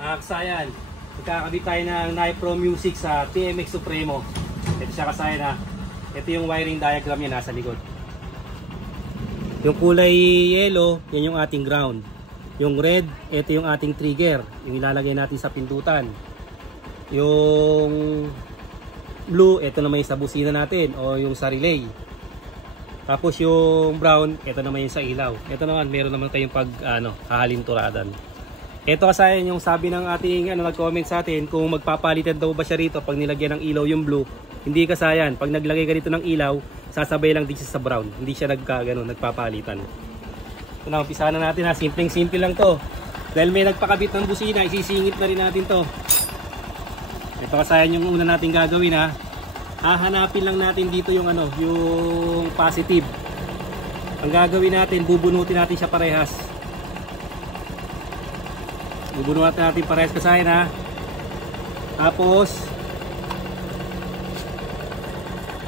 Kasayan, magkakabit tayo ng Knife Pro Music sa TMX Supremo. Ito siya kasayan ha. Ito yung wiring diagram niya nasa likod. Yung kulay yellow, yan yung ating ground. Yung red, ito yung ating trigger, yung ilalagay natin sa pindutan. Yung blue, ito naman yung sa busina natin o yung sa relay. Tapos yung brown, ito naman yung sa ilaw. Ito naman, meron naman tayong hahalinturadan. Ito kasayan yung sabi ng ating nag-comment sa atin kung magpapalitan daw ba siya rito pag nilagyan ng ilaw yung blue. Hindi kasayan, pag naglagay ka dito ng ilaw, sasabay lang din siya sa brown. Hindi siya nagpapalitan. Ito na, umpisahan na natin ha. Simpleng-simple lang to. Dahil may nagpakabit ng busina, isisingit na rin natin to. Ito kasayan yung una natin gagawin ha. Hahanapin lang natin dito yung yung positive. Ang gagawin natin, bubunutin natin siya parehas. Bubunutin natin parehas kasayan ha. Tapos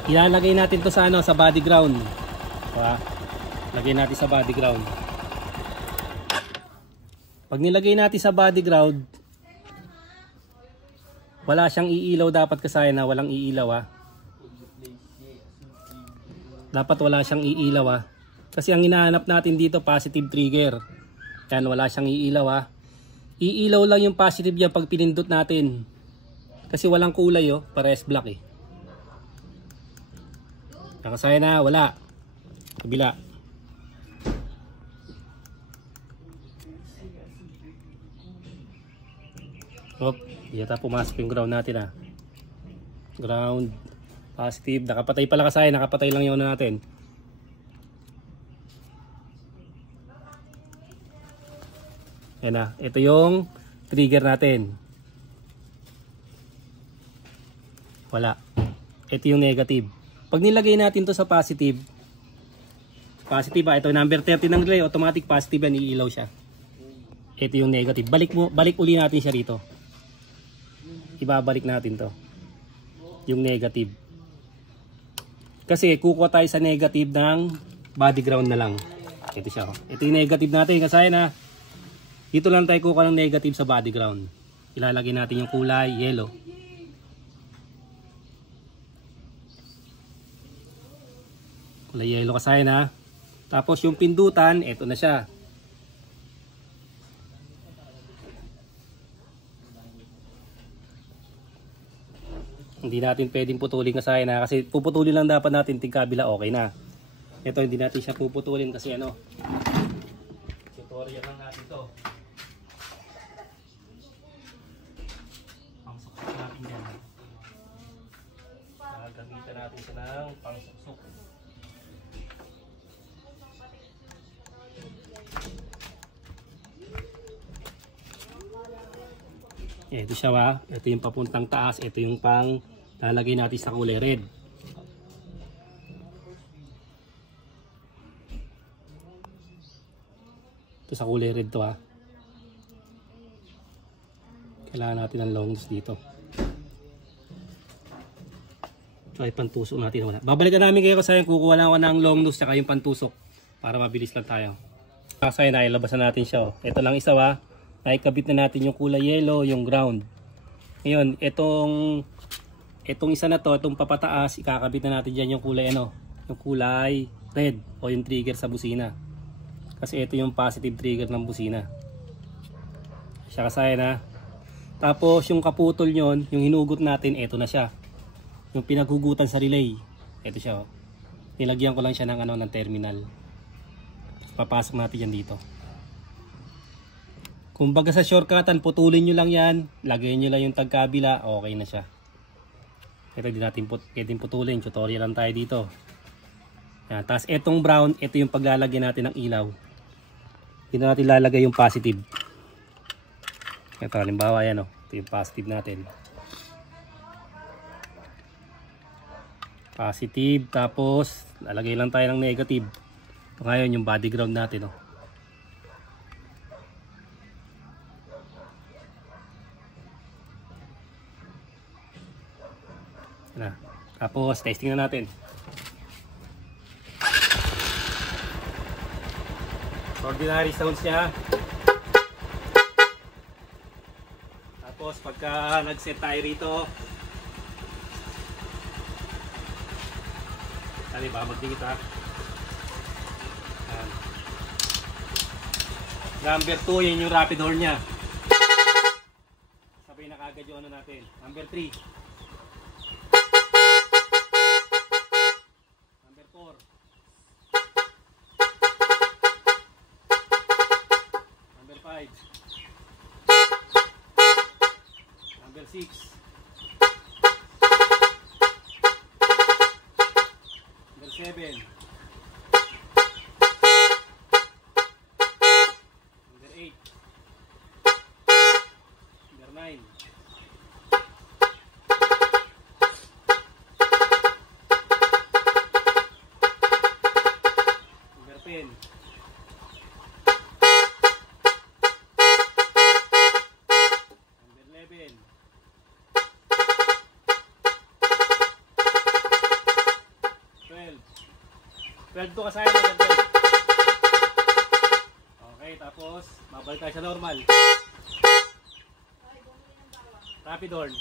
ilalagay natin to sa sa body ground. Diba? Lagay natin sa body ground. Pag nilagay natin sa body ground, wala siyang iilaw dapat kasayan na walang iilaw ha. Dapat wala siyang iilaw ha. Kasi ang hinahanap natin dito positive trigger. Yan, wala siyang iilaw ha. Iilaw lang yung positive yan pag pinindot natin. Kasi walang kulay parehas black eh. Nakasaya na, wala. Kabila. Hop, yata pumasok yung ground natin ha. Ground, positive. Nakapatay pala kasaya, nakapatay lang yung natin. Yan na, ito yung trigger natin. Wala. Ito yung negative. Pag nilagay natin to sa positive ito number 30 ng relay, automatic positive yan, iilaw siya. Ito yung negative. Balik uli natin siya rito. Ibabalik natin to. Yung negative. Kasi kukuha tayo sa negative ng body ground na lang. Ito siya. Ito yung negative natin kasi na dito lang tayo kukuha ng negative sa body ground. Ilalagay natin yung kulay yellow. Kulay yellow kasi na. Tapos yung pindutan, ito na siya. Hindi natin pwedeng putulin kasi na kasi puputulin lang dapat natin tingkabila, okay na. Ito hindi natin siya puputulin kasi tutorial lang natin to. Pangsuksok natin yan. Gagamitan natin siya ng pangsuksok. Ito siya ha. Ito yung papuntang taas. Ito yung pang lalagay natin sa kulay red. Ito sa kulay red to ha. Kailangan natin ng long nose dito. Ito ay pantusok natin. Wala. Babalikan namin kayo kasi kukuha lang ako ng long nose tsaka yung pantusok para mabilis lang tayo. Kasi nailabasan natin siya. Ito lang isa ha. Naikabit na natin yung kulay yellow, yung ground. Ngayon, itong isa na to, itong papataas, ikakabit na natin dyan yung kulay yung kulay red o yung trigger sa busina. Kasi ito yung positive trigger ng busina. Siya kasaya na. Tapos yung kaputol nyon, yung hinugot natin, ito na siya. Yung pinaghugutan sa relay. Ito siya. Nilagyan ko lang siya ng ng terminal. Papasok natin yan dito. Kung baga sa shortcutan, putulin nyo lang yan, lagay nyo lang yung tagkabila, okay na siya. Ito din natin pwedeng putulin, tutorial lang tayo dito. Yan. Tapos itong brown, ito yung paglalagay natin ng ilaw. Dito natin lalagay yung positive. Ito halimbawa yan ito yung positive natin. Positive, tapos lalagay lang tayo ng negative. Ito ngayon yung body ground natin na. Tapos testing na natin. Ordinary sounds niya. Tapos pagka nag-set tayo rito, tali ba, magdikit ha. Yan. Number 2, yun yung rapid horn nya. Sabay na kagad yung ano natin. Number 3. Number 4. Number 5. Number 6. Number 7. Number 8. Number 9. Number 10. Number 11. 12 to kasaya na lang. Okay, tapos babalik tayo sa normal. Rapid horn.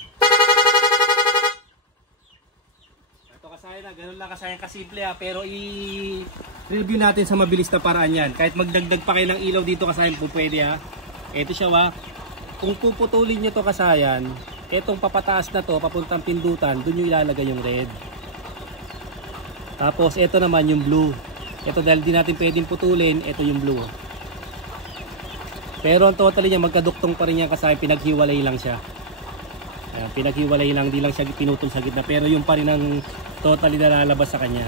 Ito kasaya na, ganun lang kasaya kasimple ha, pero i-review natin sa mabilis na paraan yan. Kahit magdagdag pa kayo ng ilaw dito kasaya po pwede ha. Ito siya ha. Kung puputulin nyo to kasayan, etong papataas na to, papuntang pindutan, dun nyo ilalagay yung red. Tapos ito naman yung blue. Ito dahil di natin pwedeng putulin, ito yung blue. Pero ang totally niya magkaduktong pa rin yan kasi pinaghiwalay lang siya. Ayan, pinaghiwalay lang, di lang siya pinutol sa gitna. Pero yung pa rin ang totally na lalabas sa kanya.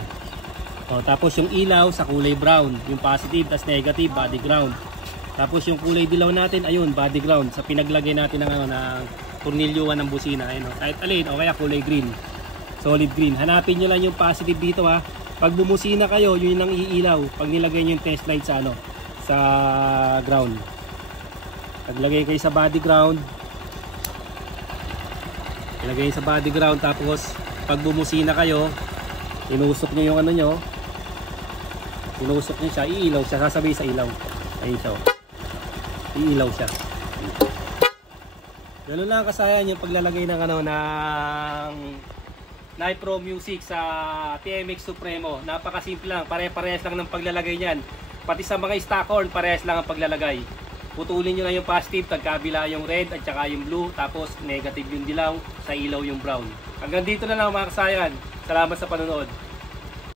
O, tapos yung ilaw sa kulay brown, yung positive tas negative body ground. Tapos yung kulay dilaw natin, ayun body ground sa pinaglagay natin ng ano ng tornilyuhan ng busina, ayun, kahit alin o kaya kulay green. Solid green. Hanapin nyo lang yung positive dito ha. Pag bumusina kayo, yun ang iilaw. Pag nilagay nyo yung test light sa ano, sa ground. Paglagay kayo sa body ground, ilagay sa body ground, tapos pag bumusina kayo, inusok nyo yung ano nyo, inusok nyo siya, iilaw siya, sasabay sa ilaw. Ayun siya. Iilaw siya. Ganun lang kasayan yung paglalagay ng ano ng Nipro Music sa TMX Supremo. Napakasimple lang, pare-parehas lang ng paglalagay niyan. Pati sa mga stock horn, parehas lang ang paglalagay. Putulin nyo lang yung positive, tagkabila yung red at saka yung blue, tapos negative yung dilaw, sa ilaw yung brown. Hanggang dito na lang mga kasayan. Salamat sa panonood.